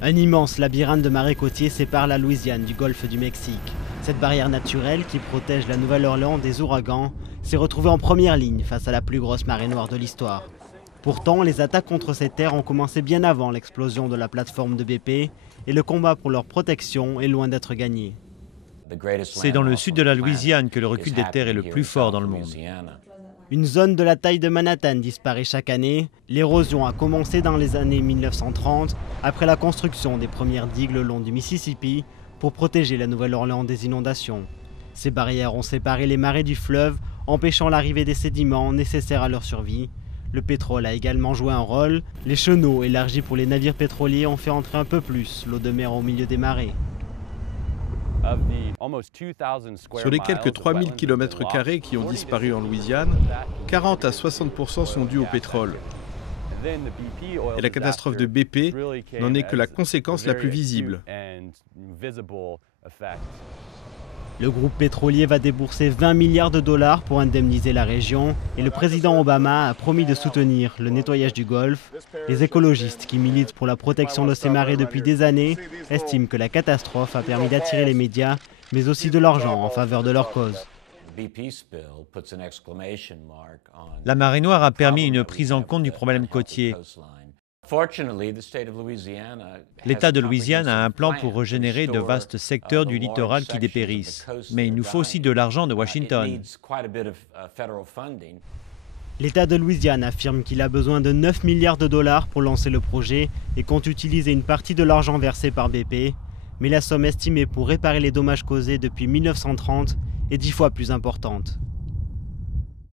Un immense labyrinthe de marais côtiers sépare la Louisiane du golfe du Mexique. Cette barrière naturelle qui protège la Nouvelle-Orléans des ouragans s'est retrouvée en première ligne face à la plus grosse marée noire de l'histoire. Pourtant, les attaques contre ces terres ont commencé bien avant l'explosion de la plateforme de BP et le combat pour leur protection est loin d'être gagné. C'est dans le sud de la Louisiane que le recul des terres est le plus fort dans le monde. Une zone de la taille de Manhattan disparaît chaque année. L'érosion a commencé dans les années 1930, après la construction des premières digues le long du Mississippi pour protéger la Nouvelle-Orléans des inondations. Ces barrières ont séparé les marais du fleuve, empêchant l'arrivée des sédiments nécessaires à leur survie. Le pétrole a également joué un rôle. Les chenaux élargis pour les navires pétroliers ont fait entrer un peu plus l'eau de mer au milieu des marais. Sur les quelques 3000 km² qui ont disparu en Louisiane, 40 à 60% sont dus au pétrole. Et la catastrophe de BP n'en est que la conséquence la plus visible. Le groupe pétrolier va débourser 20 milliards de dollars pour indemniser la région et le président Obama a promis de soutenir le nettoyage du Golfe. Les écologistes qui militent pour la protection de ces marais depuis des années estiment que la catastrophe a permis d'attirer les médias, mais aussi de l'argent en faveur de leur cause. La marée noire a permis une prise en compte du problème côtier. L'État de Louisiane a un plan pour régénérer de vastes secteurs du littoral qui dépérissent. Mais il nous faut aussi de l'argent de Washington. L'État de Louisiane affirme qu'il a besoin de 9 milliards de dollars pour lancer le projet et compte utiliser une partie de l'argent versé par BP. Mais la somme estimée pour réparer les dommages causés depuis 1930 est 10 fois plus importante.